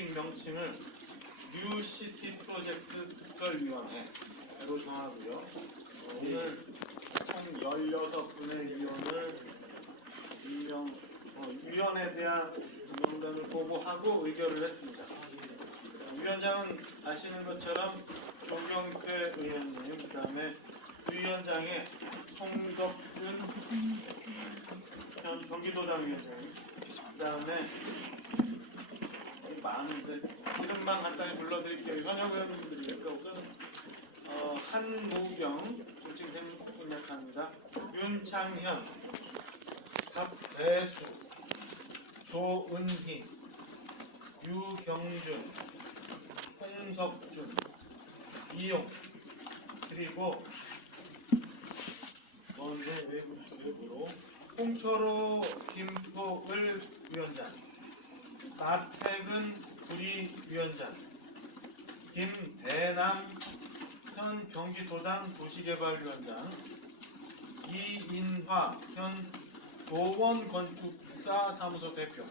정식 명칭을 뉴시티 프로젝트 특별위원회로 정하고요. 오늘 총 16분의 위원에 대한 명단을 보고하고 의결을 했습니다. 위원장은 아시는 것처럼 조경태 의원님, 그 다음에 부위원장의 송덕준 전 경기도당 위원장님, 그 다음에 많은데 이름만 간단히 불러드릴게요. 현역 의원님들이니까 우선 한노경 조직 생략합니다. 윤창현, 박대수, 조은희, 유경준, 홍석준, 이용, 그리고 먼저 외부로 홍철호 김포을 위원장, 마태근 구리위원장, 김대남 현 경기도당 도시개발위원장, 이인화 현 도원건축사사무소 대표,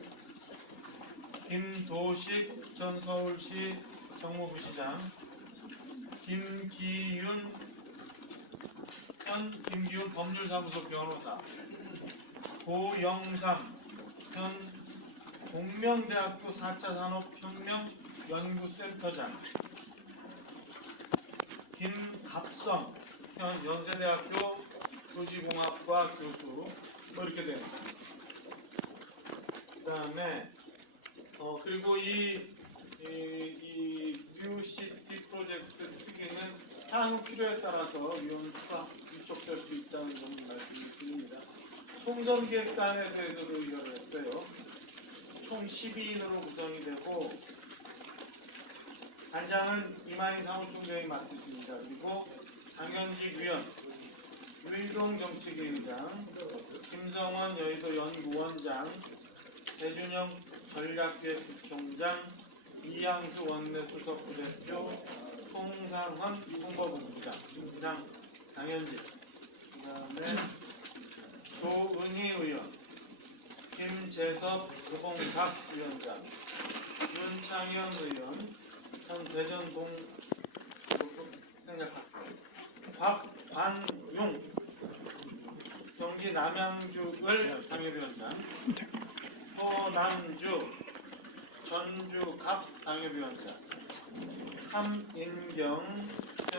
김도식 전 서울시 정무부시장, 김기윤 법률사무소 변호사, 고영삼 현 동명대학교 4차 산업혁명 연구센터장, 김갑성 현 연세대학교 도시공학과 교수, 이렇게 됩니다. 그 다음에 그리고 이 뉴시티 프로젝트 특위는 향후 필요에 따라서 위원수가 위촉될 수 있다는 점을 말씀드립니다. 총선기획단에 대해서도 의결을 했어요. 총 12인으로 구성이 되고 단장은 이만희 사무총장이 맡으십니다. 그리고 장현직 위원, 유일동 정치계의장, 김성원 여의도 연구원장, 배준영 전략기획부총장, 이양수 원내수석부대표, 송상헌 홍보부부장, 이상 장현직, 그 다음에 조은희 의원, 김재섭 고봉박 위원장, 윤창현 의원, 현 대전동 생략학교, 박관용 경기 남양주을 당협위원장, 서남주 전주 갑 당협위원장, 함인경 현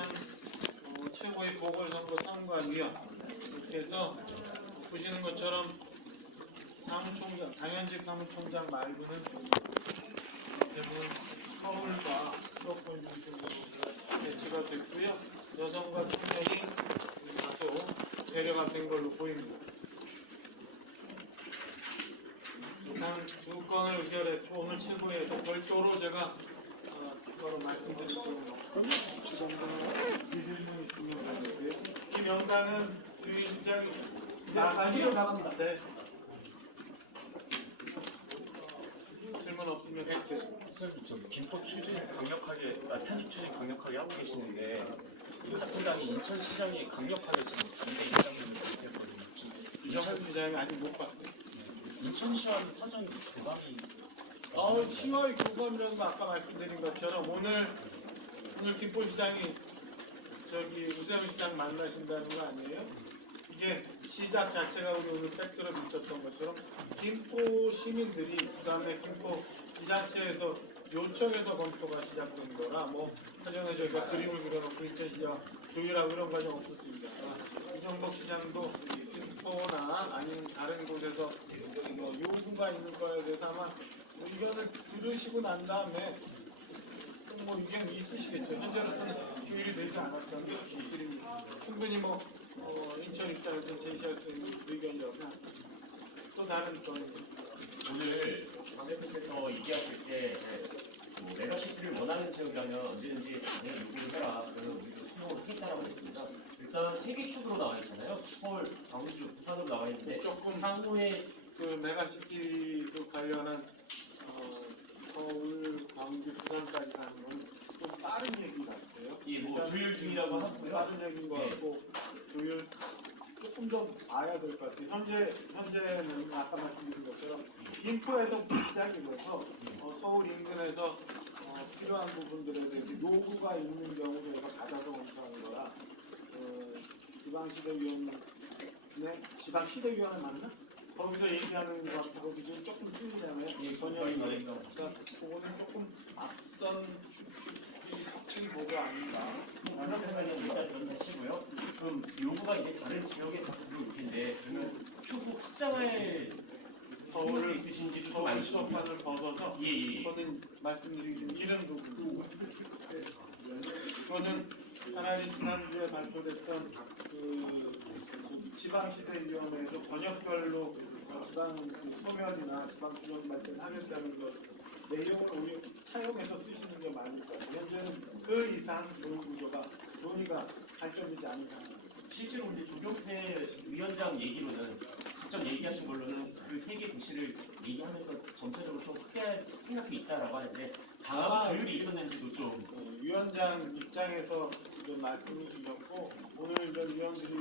최고의 보궐선거 선관위원. 이렇게 해서 보시는 것처럼 사무총장, 당연직 사무총장 말고는 대부분 서울과 수도권 중심으로 배치가 됐고요. 여성과 청년이 다소 배려가 된 걸로 보입니다. 이상 두 건을 의결했고 오늘 최고위에서 별도로 제가 바로 말씀드릴 거고요. 이 명단은 위원장이 나가기로 나갑니다. 네. 질문 없으면 할게요. 김포 추진 강력하게, 편집 추진 강력하게 하고 계시는데 같은 당이 인천시장이 강력하게 지금 반대 입장을 밝혔거든요. 인천시장이 아직 못 봤어요. 인천시장 사전 개방이 10월 교감이라는 거 아까 말씀드린 것처럼 오늘 김포시장이 우세훈 시장 만나신다는 거 아니에요? 이게 시작 자체가 우리 오늘 팩트로 있었던 것처럼 김포 시민들이 그다음에 김포 지자체에서 요청해서 검토가 시작된 거라 사전에 저희가 그림을 그려놓고 인천시장 조율하고 이런 과정 없었습니다. 이정복 시장도 김포나 아니면 다른 곳에서 요구가 있는 거에 대해서 아마 의견을 들으시고 난 다음에 의견이 있으시겠죠. 현재로서는 조율이 되지 않았던 게 있습니다. 충분히 인천 입장에서 제시할 수 있는 의견이라면 또 다른 오늘 박 대표께서 얘기하실 때 메가시티를 원하는 지역이라면 언제든지 당연히 요구를 해라. 그래서 우리도 수용을 하겠다라고 했습니다. 일단 세 개 축으로 나와 있잖아요. 서울, 광주, 부산으로 나와 있는데 조금 향후에 그 메가시티 관련한 서울, 광주, 부산까지 가는 건 좀 빠른 얘기 같아요. 조율 중이라고 하고요. 빠른 얘기인 것 같고 조율 조금 조금 더 봐야 될 것 같아요. 현재는 아까 말씀드린 것처럼 인프라에서 시작이라서 서울 인근에서 필요한 부분들에 대해서 요구가 있는 경우에서 받아서 원수하는 거라 지방시대위원회 맞나? 거기서 얘기하는 것하고 기준이 조금 틀리잖아요. 번역이 그러니까 그거는 조금 앞선 확실히 보고 아닌가. 그런 생각이 일단 그런 하시고요. 그럼 요구가 이제 다른 지역에 자꾸 들어올 텐데 그러면 추후 확장할 서울을 있으신지도 좀 서울 알고 싶습니다. 수도권을 벗어서 예. 저는 말씀드리기 이런 부분. 이거는 차라리 지난주에 발표됐던 지방시대위원회에서 번역별로 지방 소멸이나 지방 주변 발전하겠다는 것 내용을 우리 차용해서 쓰시는 게 맞을 것 같아요. 현재는 그 이상 논구조가 논의가 발전되지 않은 상황입니다. 실제로 이제 조경태 위원장 얘기로는 직접 얘기하신 걸로는 그 세 개 도시를 얘기하면서 전체적으로 좀 확대할 생각이 있다라고 하는데 다음 조율이 있었는지도 좀 위원장 입장에서 좀 말씀을 주셨고 오늘 이런 위원들이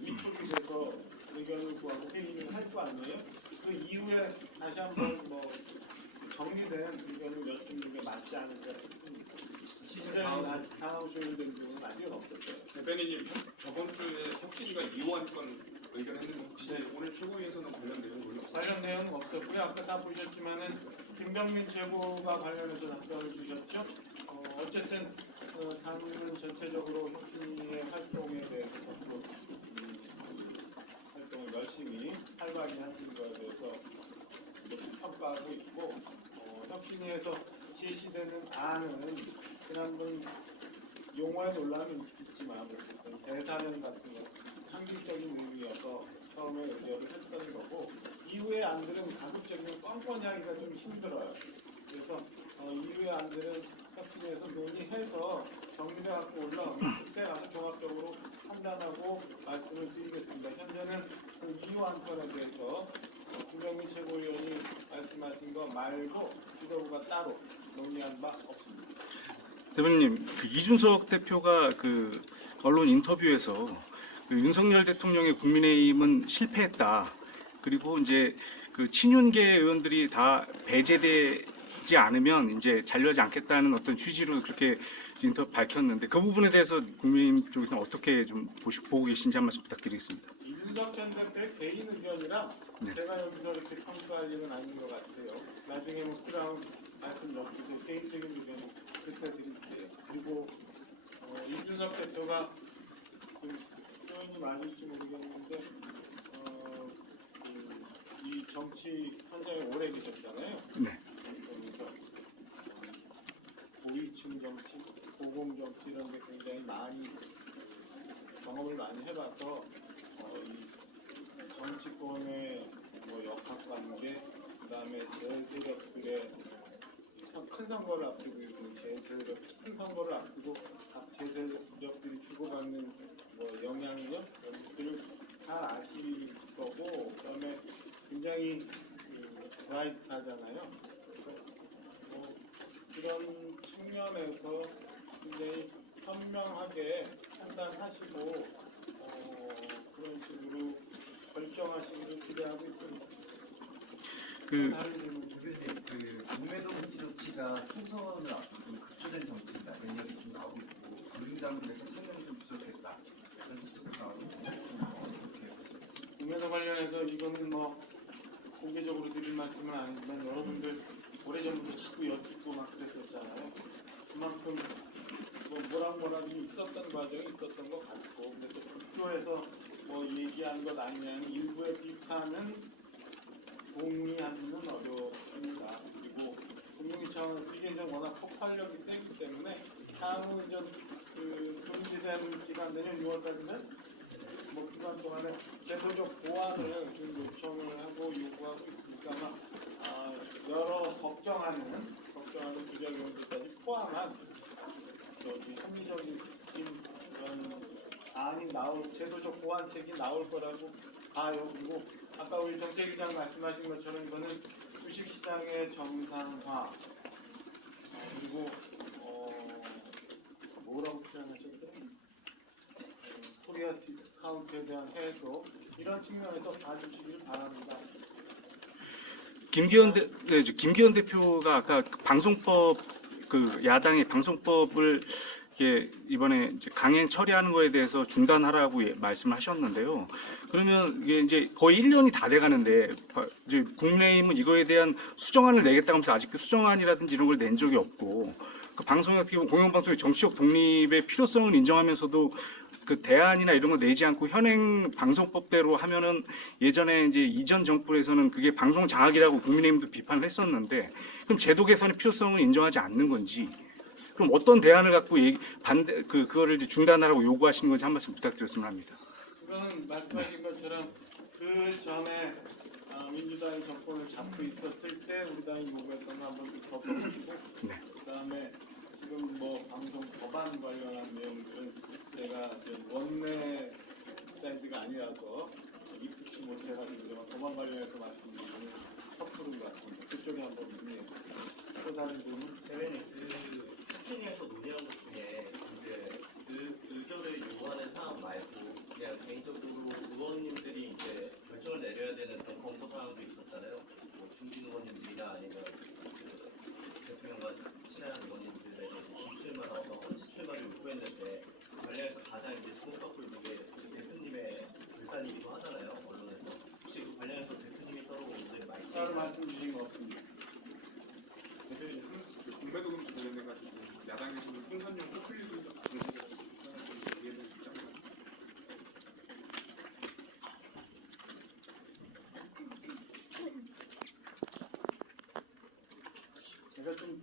위촉이 돼서 의견을 구하고 회의를 할 거 아니에요? 그 이후에 다시 한번 정리된 의견을 여쭙는 게 맞지 않을까 싶습니다. 실제 다음 조율된 부분은 아직은 없었어요. 대변인님 저번 주에 혁신위가 2호 건 의견했는데 혹시 오늘 최고위에서는 관련 내용 없어요? 관련 내용은 없었고요. 아까 다 보셨지만은 김병민 최고가 관련해서 답변을 주셨죠. 어쨌든 당은 전체적으로 혁신위의 활동에 대해서 활동을 열심히 활발히 하시는 것에 대해서 평가하고 있고 혁신위에서 제시되는 안은 지난번 용어의 논란이 있지만 대사면 같은 거 상식적인 의미여서 처음에 의결을 했던 거고 이후의 안들은 가급적이면 뻔뻔히 하기가 좀 힘들어요. 그래서 이후의 안들은 혁신위에서 논의해서 정리해 갖고 올라오면 그때 가서 종합적으로 판단하고 말씀을 드리겠습니다. 현재는 그 2호 안건에 대해서 김병민 최고위원이 말씀하신 거 말고 지도부가 따로 논의한 바 없습니다. 대변인님, 이준석 대표가 언론 인터뷰에서 윤석열 대통령의 국민의힘은 실패했다. 그리고 이제 친윤계 의원들이 다 배제되지 않으면 이제 잔류하지 않겠다는 어떤 취지로 그렇게 인터뷰 밝혔는데 그 부분에 대해서 국민의힘 쪽에서 어떻게 좀 보고 계신지 한 말씀 부탁드리겠습니다. 이준석 전 대표의 개인 의견이라 네. 제가 여기서 이렇게 평가할 일은 아닌 것 같아요. 나중에 필요한 말씀 여기서 개인적인 의견을 그때 드릴게요. 그리고 이준석 대표가 표현이 맞을지 모르겠는데 이 정치 현장에 오래 계셨잖아요. 네. 그래서 고위층 정치, 고공 정치 이런 게 굉장히 많이 경험을 많이 해봐서 이 정치권의 역학관계, 그다음에 제세력들의 큰 선거를 앞두고 있는 큰 선거를 앞두고 각 제세력들이 주고받는 영향력 이런 것들을 잘 아실 거고 그다음에 굉장히 브라이트하잖아요. 그런 측면에서 굉장히 현명하게 판단하시고 그런 식으로 결정하시기를 기대하고 있습니다. 다른 질문. 공매도 정치 조치가 총선을 앞두고 급조된 정치다 이런 얘기 좀 나오고 있고 민주당에서 설명이 좀 부족했다 이런 지적도 나오고 있고 공매도 관련해서 이거는 공개적으로 드릴 말씀은 아니지만 여러분들 오래전부터 자꾸 여쭙고 막 그랬었잖아요. 그만큼 뭐랑 있었던 과정이 있었던 것 같고 그래서 급조해서 얘기한 것 아니냐는 일부의 비판은 동의하기는 어렵습니다. 그리고 금융위 차원에서 이게 워낙 폭발력이 세기 때문에 향후 금지된 기간 내년 6월까지는 기간 동안에 제도적 보완을 좀 요청을 하고 요구하고 있으니까 아마 여러 걱정하는 부작용들까지 포함한 합리적인 안이 제도적 보완책이 나올 거라고 봐요. 그리고 아까 우리 정책위장 말씀하신 것처럼 이거는 주식시장의 정상화 그리고 뭐라고 표현하셨죠? 코리아 디스카운트 디스카운트에 대한 해소 이런 측면에서 봐주시길 바랍니다. 김기현 대표가 아까 그 방송법 그 야당의 방송법을 이번에 이제 강행 처리하는 거에 대해서 중단하라고 말씀하셨는데요. 그러면 이게 이제 거의 1년이 다 돼가는데 이제 국민의힘은 이거에 대한 수정안을 내겠다고 하면서 아직도 수정안이라든지 이런 걸 낸 적이 없고 그 방송이 어떻게 보면 공영방송의 정치적 독립의 필요성을 인정하면서도 그 대안이나 이런 거 내지 않고 현행 방송법대로 하면은 예전에 이제 이전 정부에서는 그게 방송 장악이라고 국민의힘도 비판을 했었는데 그럼 제도 개선의 필요성을 인정하지 않는 건지 그럼 어떤 대안을 갖고 그거를 이제 중단하라고 요구하시는 건지 한 말씀 부탁드렸으면 합니다. 그거는 말씀하신 것처럼 그 전에 민주당이 정권을 잡고 있었을 때 우리 당이 요구했던 거 한번 더 보시고 네. 그다음에 지금 뭐 방송 법안 관련한 내용들은 제가 원내 사이드가 아니라서 익숙치 못해가지고 법안 관련해서 말씀드리면 섣부른 것 같습니다. 그쪽에 한번 문의해 보세요. 또 다른 부분? 대변인 특징에서 논의한 것 중에 이제 그 의견을 요구하는 사항 말고 그냥 개인적으로 의원님들이 이제 결정을 내려야 되는 그런 권고 사항도 있었잖아요. 뭐 중진 의원님들이나 아니면 그 대통령과 친한 의원님들에 기출마다 어떤 헌치 출마를 요구했는데 관련해서 가장 이제 주목받고 있는 게 대표님의 결단이기도 하잖아요. 언론에서 혹시 그 관련해서 대표님이 따로 오늘 따로 말씀 주신 거 없습니다. 공매도금 관련해가지고 야당에서는 총선용 포퓰리즘 공세가 얘기하는 입장입니다. 제가 좀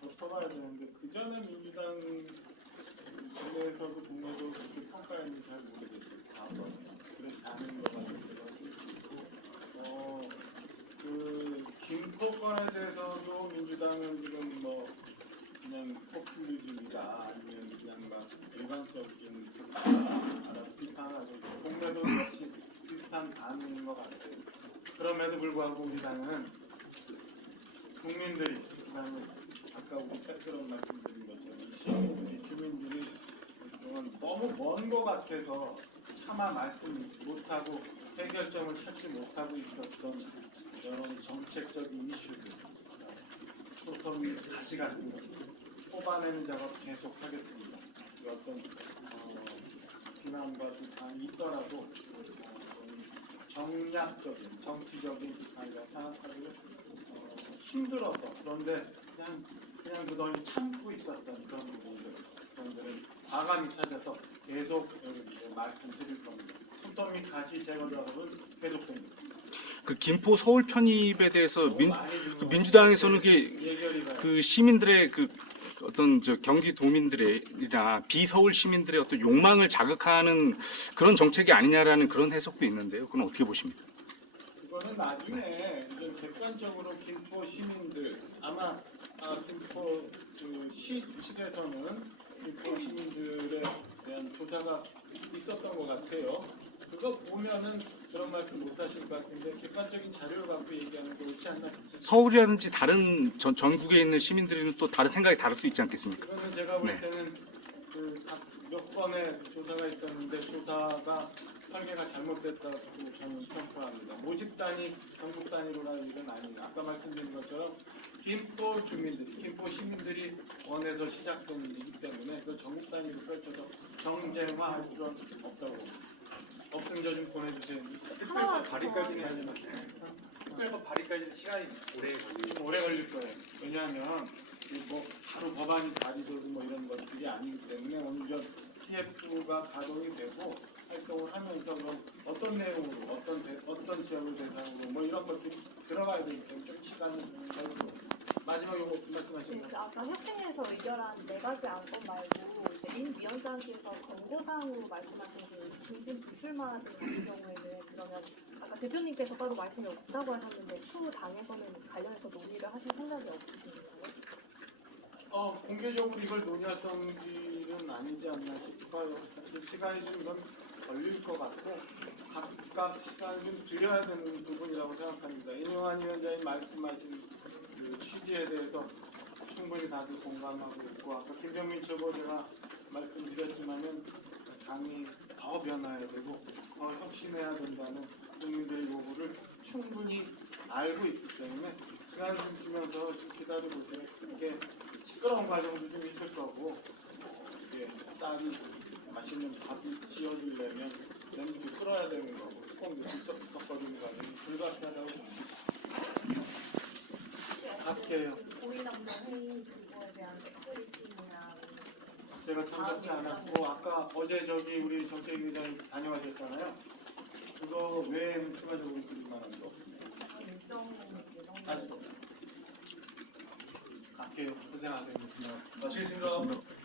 짚어봐야 되는데 그 전에 민주당 내에서도 공매도 그렇게 평가했는지 잘 모르겠어요. 그렇지 않은 것 같아요. 그 김포건에 대해서도 민주당은 지금 뭐 그냥 포퓰리즘이다 아니면 그냥 막 일반적인 알아서 비판하고 공매도 역시 비슷한 반응인 것 같아요. 그럼에도 불구하고 우리 당은 국민들이 그다음에 아까 우리 패트런 말씀드린 것처럼 시민들이 주민들이 그동안 너무 먼 것 같아서 차마 말씀 못하고 해결점을 찾지 못하고 있었던 이런 정책적인 이슈들 소송이 다시 같은 것 뽑아내는 작업 계속하겠습니다. 어떤 비난과 비판이 있더라도 정략적인 정치적인 비판이라 생각하고 힘들어서 그런데 그냥 그동안 참고 있었던 그런 부분들은 과감히 찾아서 계속 말씀드릴 겁니다. 손톱 및 가시 제거 작업은 계속됩니다. 그 김포 서울 편입에 대해서 너무 민주당에서는 예결이 그 시민들의 그 어떤 경기도민들이나 비서울 시민들의 어떤 욕망을 자극하는 그런 정책이 아니냐라는 그런 해석도 있는데요. 그건 어떻게 보십니까? 그거는 나중에 이제 객관적으로 김포 시민들 아마 김포 시 측에서는 김포 시민들에 대한 조사가 있었던 것 같아요. 그거 보면은 그런 말씀 못 하실 것 같은데 객관적인 자료를 갖고 얘기하는 게 옳지 않나 싶습니다. 서울이라든지 다른 전국에 있는 시민들은 또 다른 생각이 다를 수 있지 않겠습니까? 그거는 제가 볼 네. 때는 몇 번의 조사가 있었는데 조사가 설계가 잘못됐다고 저는 평가합니다. 모집 단위, 전국 단위로 가는 일은 아닙니다. 아까 말씀드린 것처럼 김포 주민들이, 김포 시민들이 원해서 시작된 일이기 때문에 그 전국 단위로 펼쳐서 정쟁화할 필요는 없다고 봅니다. 없으면 좀 보내주세요. 특별법 발의까지는 하지 마세요. 특별법 발의까지는 시간이 오래 걸리고 좀 오래 걸릴 거예요. 왜냐하면 뭐 바로 법안이 발의되고 뭐 이런 것들이 아니기 때문에 오늘 TF가 가동이 되고 활동을 하면서 그럼 어떤 내용으로 어떤 지역을 대상으로 뭐 이런 것들이 들어가야 되기 때문에 좀 시간이 걸리고 마지막 요거 말씀하신 거. 아까 협회에서 의결한 4가지 안건 말고 이제 민 위원장께서 권고사항으로 말씀하신 그 중진 불출마 같은 경우에는 그러면 아까 대표님께서 따로 말씀이 없다고 하셨는데 추후 당에서는 관련해서 논의를 하실 생각이 없으신가요? 공개적으로 이걸 논의할 성질은 아니지 않나 싶어요. 사실 시간이 좀 이건 걸릴 것 같고 각각 시간을 좀 들여야 되는 부분이라고 생각합니다. 인용한 위원장이 말씀하신 그 취지에 대해서 충분히 다들 공감하고 있고 아까 김병민 최고자가 말씀드렸지만은 당이 더 더 변화해야 되고 더 혁신해야 된다는 국민들의 요구를 충분히 알고 있기 때문에 시간을 좀 주면서 좀 기다려보세요. 이게 시끄러운 과정도 좀 있을 거고 이게 쌀이 맛있는 밥이 지어지려면 냄비도 끓어야 되는 거고 뚜껑도 들썩거리는 거 아니면 불가피하다고 봅니다. 갈게요. 고위남자 회의 그거에 대한 섹스리팅이나 제가 참석지 않았고 아까 어제 저기 우리 정태희 기자님 다녀가셨잖아요. 그거 외에는 추가적으로 드릴 만한 게 없습니다. 일정 예정. 아직 갈게요. 고생하세요. 네, 마치겠습니다.